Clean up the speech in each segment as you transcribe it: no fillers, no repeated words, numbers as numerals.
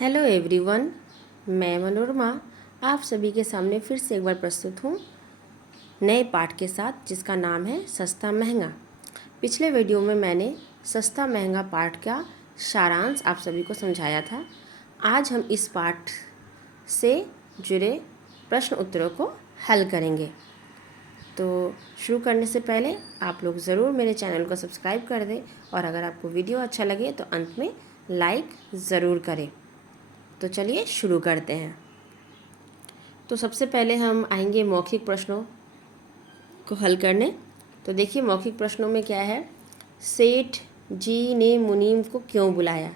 Hello everyone, मैं मनोरमा आप सभी के सामने फिर से एक बार प्रस्तुत हूँ नए पाठ के साथ, जिसका नाम है सस्ता महंगा। पिछले वीडियो में मैंने सस्ता महंगा पाठ का सारांश आप सभी को समझाया था। आज हम इस पाठ से जुड़े प्रश्न उत्तरों को हल करेंगे। तो शुरू करने से पहले आप लोग ज़रूर मेरे चैनल को सब्सक्राइब कर दें और अगर आपको वीडियो अच्छा लगे तो अंत में लाइक ज़रूर करें। तो चलिए शुरू करते हैं। तो सबसे पहले हम आएंगे मौखिक प्रश्नों को हल करने। तो देखिए मौखिक प्रश्नों में क्या है, सेठ जी ने मुनीम को क्यों बुलाया।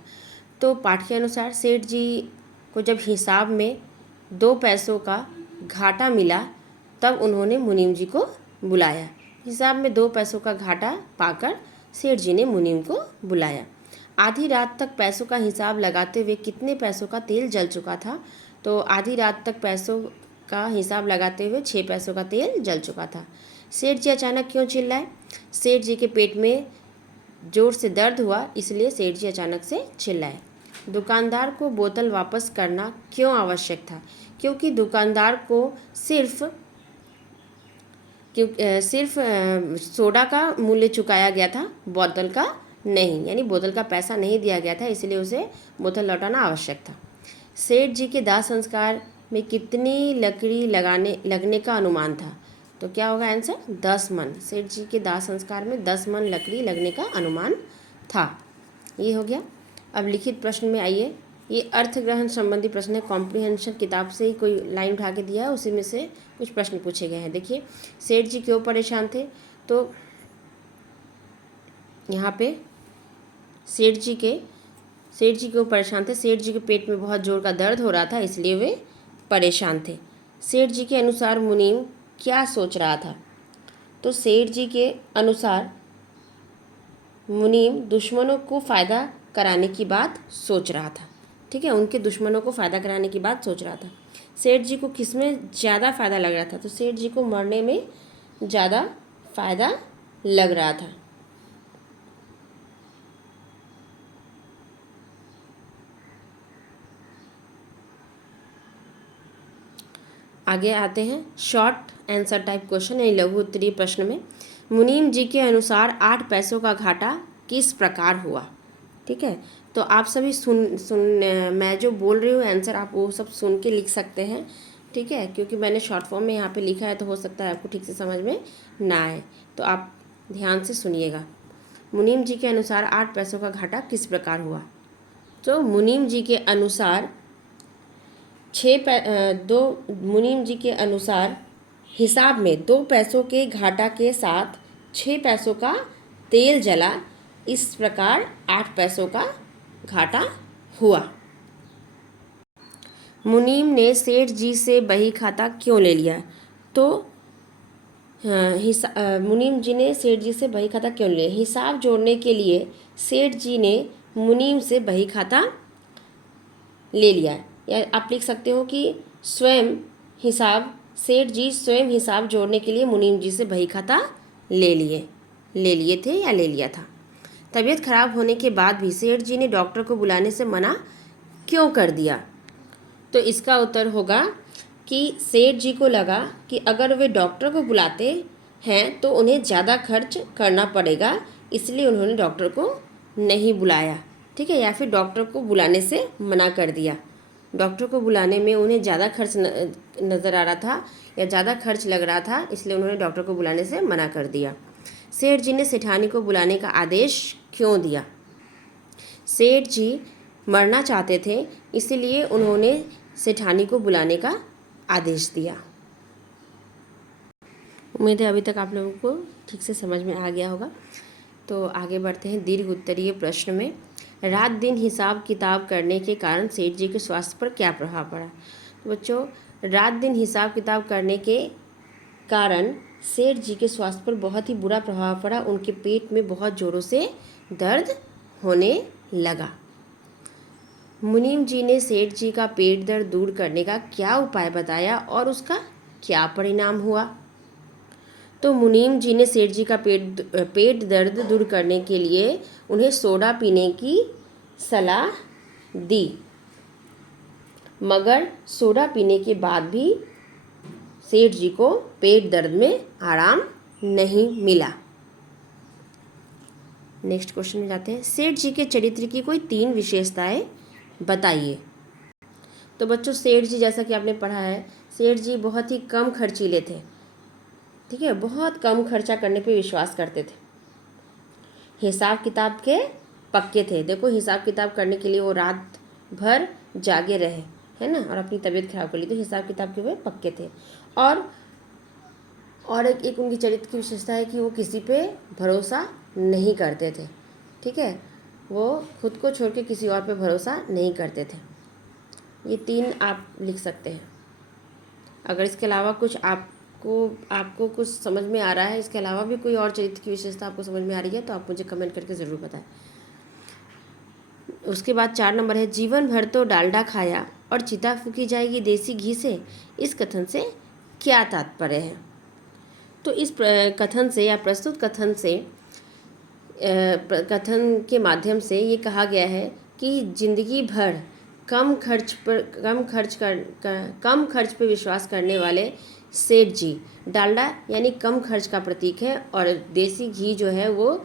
तो पाठ के अनुसार सेठ जी को जब हिसाब में 2 पैसों का घाटा मिला तब उन्होंने मुनीम जी को बुलाया। हिसाब में 2 पैसों का घाटा पाकर सेठ जी ने मुनीम को बुलाया। आधी रात तक पैसों का हिसाब लगाते हुए कितने पैसों का तेल जल चुका था। तो आधी रात तक पैसों का हिसाब लगाते हुए 6 पैसों का तेल जल चुका था। सेठ जी अचानक क्यों चिल्लाए। सेठ जी के पेट में जोर से दर्द हुआ, इसलिए सेठ जी अचानक से चिल्लाए। दुकानदार को बोतल वापस करना क्यों आवश्यक था। क्योंकि दुकानदार को सिर्फ सोडा का मूल्य चुकाया गया था, बोतल का नहीं, यानी बोतल का पैसा नहीं दिया गया था, इसलिए उसे बोतल लौटाना आवश्यक था। सेठ जी के दाह संस्कार में कितनी लकड़ी लगने का अनुमान था। तो क्या होगा आंसर, 10 मन। सेठ जी के दाह संस्कार में 10 मन लकड़ी लगने का अनुमान था। ये हो गया। अब लिखित प्रश्न में आइए। ये अर्थ ग्रहण संबंधी प्रश्न है। कॉम्प्रिहेंशन किताब से ही कोई लाइन उठा के दिया है, उसी में से कुछ प्रश्न पूछे गए हैं। देखिए सेठ जी क्यों परेशान थे। तो यहाँ पे सेठ जी क्यों परेशान थे। सेठ जी के पेट में बहुत जोर का दर्द हो रहा था, इसलिए वे परेशान थे। सेठ जी के अनुसार मुनीम क्या सोच रहा था। तो सेठ जी के अनुसार मुनीम दुश्मनों को फ़ायदा कराने की बात सोच रहा था। ठीक है, उनके दुश्मनों को फ़ायदा कराने की बात सोच रहा था। सेठ जी को किस में ज़्यादा फ़ायदा लग रहा था। तो सेठ जी को मरने में ज़्यादा फ़ायदा लग रहा था। आगे आते हैं शॉर्ट आंसर टाइप क्वेश्चन, यानी लघु उत्तरीय प्रश्न में मुनीम जी के अनुसार 8 पैसों का घाटा किस प्रकार हुआ। ठीक है, तो आप सभी मैं जो बोल रही हूँ आंसर आप वो सब सुन के लिख सकते हैं। ठीक है, क्योंकि मैंने शॉर्ट फॉर्म में यहाँ पे लिखा है, तो हो सकता है आपको ठीक से समझ में ना आए, तो आप ध्यान से सुनिएगा। मुनीम जी के अनुसार 8 पैसों का घाटा किस प्रकार हुआ। तो मुनीम जी के अनुसार मुनीम जी के अनुसार हिसाब में 2 पैसों के घाटा के साथ 6 पैसों का तेल जला, इस प्रकार 8 पैसों का घाटा हुआ। मुनीम ने सेठ जी से बही खाता क्यों ले लिया। तो मुनीम जी ने सेठ जी से बही खाता क्यों ले लिया। हिसाब जोड़ने के लिए सेठ जी ने मुनीम से बही खाता ले लिया। या आप लिख सकते हो कि सेठ जी स्वयं हिसाब जोड़ने के लिए मुनीम जी से बही खाता ले लिए थे या ले लिया था। तबीयत खराब होने के बाद भी सेठ जी ने डॉक्टर को बुलाने से मना क्यों कर दिया। तो इसका उत्तर होगा कि सेठ जी को लगा कि अगर वे डॉक्टर को बुलाते हैं तो उन्हें ज़्यादा खर्च करना पड़ेगा, इसलिए उन्होंने डॉक्टर को नहीं बुलाया। ठीक है, या फिर डॉक्टर को बुलाने से मना कर दिया। डॉक्टर को बुलाने में उन्हें ज़्यादा खर्च नज़र आ रहा था या ज़्यादा खर्च लग रहा था, इसलिए उन्होंने डॉक्टर को बुलाने से मना कर दिया। सेठ जी ने सेठानी को बुलाने का आदेश क्यों दिया। सेठ जी मरना चाहते थे, इसलिए उन्होंने सेठानी को बुलाने का आदेश दिया। उम्मीद है अभी तक आप लोगों को ठीक से समझ में आ गया होगा। तो आगे बढ़ते हैं दीर्घ उत्तरीय प्रश्न में। रात दिन हिसाब किताब करने के कारण सेठ जी के स्वास्थ्य पर क्या प्रभाव पड़ा। तो बच्चों, रात दिन हिसाब किताब करने के कारण सेठ जी के स्वास्थ्य पर बहुत ही बुरा प्रभाव पड़ा। उनके पेट में बहुत ज़ोरों से दर्द होने लगा। मुनीम जी ने सेठ जी का पेट दर्द दूर करने का क्या उपाय बताया और उसका क्या परिणाम हुआ। तो मुनीम जी ने सेठ जी का पेट दर्द दूर करने के लिए उन्हें सोडा पीने की सलाह दी। मगर सोडा पीने के बाद भी सेठ जी को पेट दर्द में आराम नहीं मिला। नेक्स्ट क्वेश्चन में जाते हैं। सेठ जी के चरित्र की कोई 3 विशेषताएं बताइए। तो बच्चों, सेठ जी जैसा कि आपने पढ़ा है, सेठ जी बहुत ही कम खर्चीले थे। ठीक है, बहुत कम खर्चा करने पे विश्वास करते थे। हिसाब किताब के पक्के थे। देखो, हिसाब किताब करने के लिए वो रात भर जागे रहे, है ना, और अपनी तबीयत खराब कर ली, तो हिसाब किताब के वे पक्के थे। और एक उनकी चरित्र की विशेषता है कि वो किसी पे भरोसा नहीं करते थे। ठीक है, वो खुद को छोड़ के किसी और पे भरोसा नहीं करते थे। ये 3 आप लिख सकते हैं। अगर इसके अलावा कुछ आपको कुछ समझ में आ रहा है, इसके अलावा भी कोई और चरित्र की विशेषता आपको समझ में आ रही है, तो आप मुझे कमेंट करके ज़रूर बताएं। उसके बाद 4 नंबर है, जीवन भर तो डालडा खाया और चिता फूकी जाएगी देसी घी से, इस कथन से क्या तात्पर्य है। तो इस कथन से या प्रस्तुत कथन के माध्यम से ये कहा गया है कि जिंदगी भर कम खर्च पे विश्वास करने वाले सेठ जी, डालडा यानी कम खर्च का प्रतीक है और देसी घी जो है वो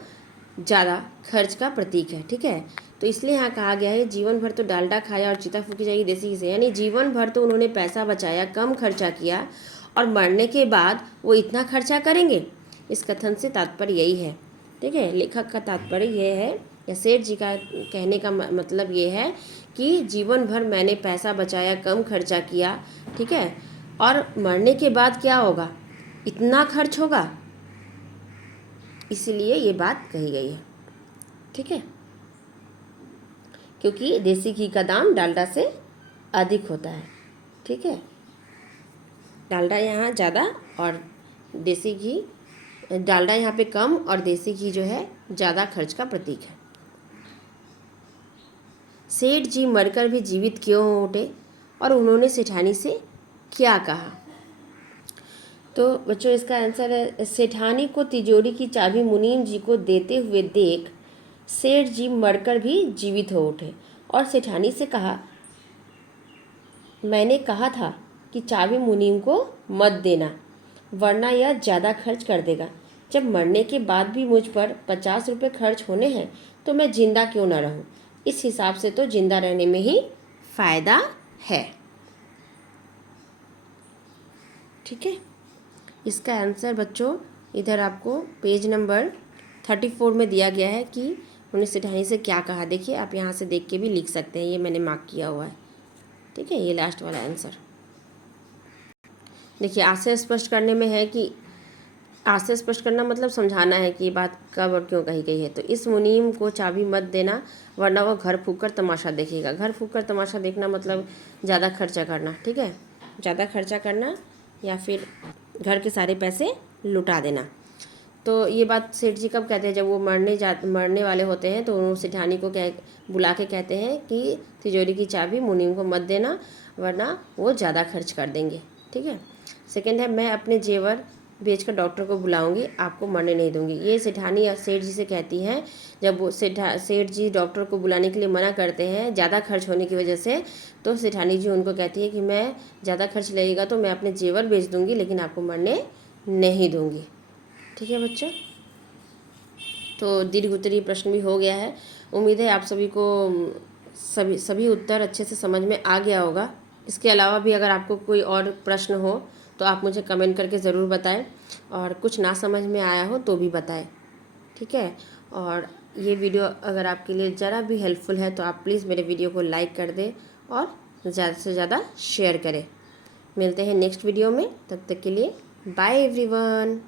ज़्यादा खर्च का प्रतीक है। ठीक है, तो इसलिए यहाँ कहा गया है जीवन भर तो डालडा खाया और चिता फूकी जाएगी देसी घी से, यानी जीवन भर तो उन्होंने पैसा बचाया, कम खर्चा किया, और मरने के बाद वो इतना खर्चा करेंगे। इस कथन से तात्पर्य यही है। ठीक है, लेखक का तात्पर्य ये है, या सेठ जी का कहने का मतलब ये है कि जीवन भर मैंने पैसा बचाया, कम खर्चा किया, ठीक है, और मरने के बाद क्या होगा, इतना खर्च होगा, इसीलिए ये बात कही गई है। ठीक है, क्योंकि देसी घी का दाम डालडा से अधिक होता है। ठीक है, डालडा यहाँ ज़्यादा और देसी घी, डालडा यहाँ पे कम और देसी घी जो है ज़्यादा खर्च का प्रतीक है। सेठ जी मरकर भी जीवित क्यों हो उठे और उन्होंने सेठानी से क्या कहा। तो बच्चों, इसका आंसर है, सेठानी को तिजोरी की चाबी मुनीम जी को देते हुए देख सेठ जी मरकर भी जीवित हो उठे और सेठानी से कहा, मैंने कहा था कि चाबी मुनीम को मत देना वरना यह ज़्यादा खर्च कर देगा। जब मरने के बाद भी मुझ पर 50 रुपये खर्च होने हैं तो मैं जिंदा क्यों ना रहूं। इस हिसाब से तो जिंदा रहने में ही फ़ायदा है। ठीक है, इसका आंसर बच्चों इधर आपको पेज नंबर 34 में दिया गया है कि उन्होंने सेठानी से क्या कहा। देखिए, आप यहाँ से देख के भी लिख सकते हैं, ये मैंने मार्क किया हुआ है। ठीक है, ये लास्ट वाला आंसर। देखिए, आशय स्पष्ट करने में है कि आशय स्पष्ट करना मतलब समझाना है कि ये बात कब और क्यों कही गई है। तो इस मुनीम को चाबी मत देना वरना वो घर फूंक कर तमाशा देखेगा। घर फूंक कर तमाशा देखना मतलब ज़्यादा खर्चा करना। ठीक है, ज़्यादा खर्चा करना या फिर घर के सारे पैसे लुटा देना। तो ये बात सेठ जी कब कहते हैं, जब वो मरने वाले होते हैं, तो उन्होंने सेठानी को बुला के कहते हैं कि तिजोरी की चाबी मुनीम को मत देना वरना वो ज़्यादा खर्च कर देंगे। ठीक है, सेकंड है, मैं अपने जेवर बेचकर डॉक्टर को बुलाऊंगी, आपको मरने नहीं दूंगी। ये सेठानी या सेठ जी से कहती हैं। जब वो सेठ जी डॉक्टर को बुलाने के लिए मना करते हैं ज़्यादा खर्च होने की वजह से, तो सेठानी जी उनको कहती है कि मैं ज़्यादा खर्च लगेगा तो मैं अपने जेवर बेच दूंगी लेकिन आपको मरने नहीं दूंगी। ठीक है बच्चों, तो दीर्घ उत्तरीय प्रश्न भी हो गया है। उम्मीद है आप सभी को सभी उत्तर अच्छे से समझ में आ गया होगा। इसके अलावा भी अगर आपको कोई और प्रश्न हो तो आप मुझे कमेंट करके ज़रूर बताएं, और कुछ ना समझ में आया हो तो भी बताएं। ठीक है, और ये वीडियो अगर आपके लिए ज़रा भी हेल्पफुल है तो आप प्लीज़ मेरे वीडियो को लाइक कर दें और ज़्यादा से ज़्यादा शेयर करें। मिलते हैं नेक्स्ट वीडियो में, तब तक के लिए बाय एवरीवन।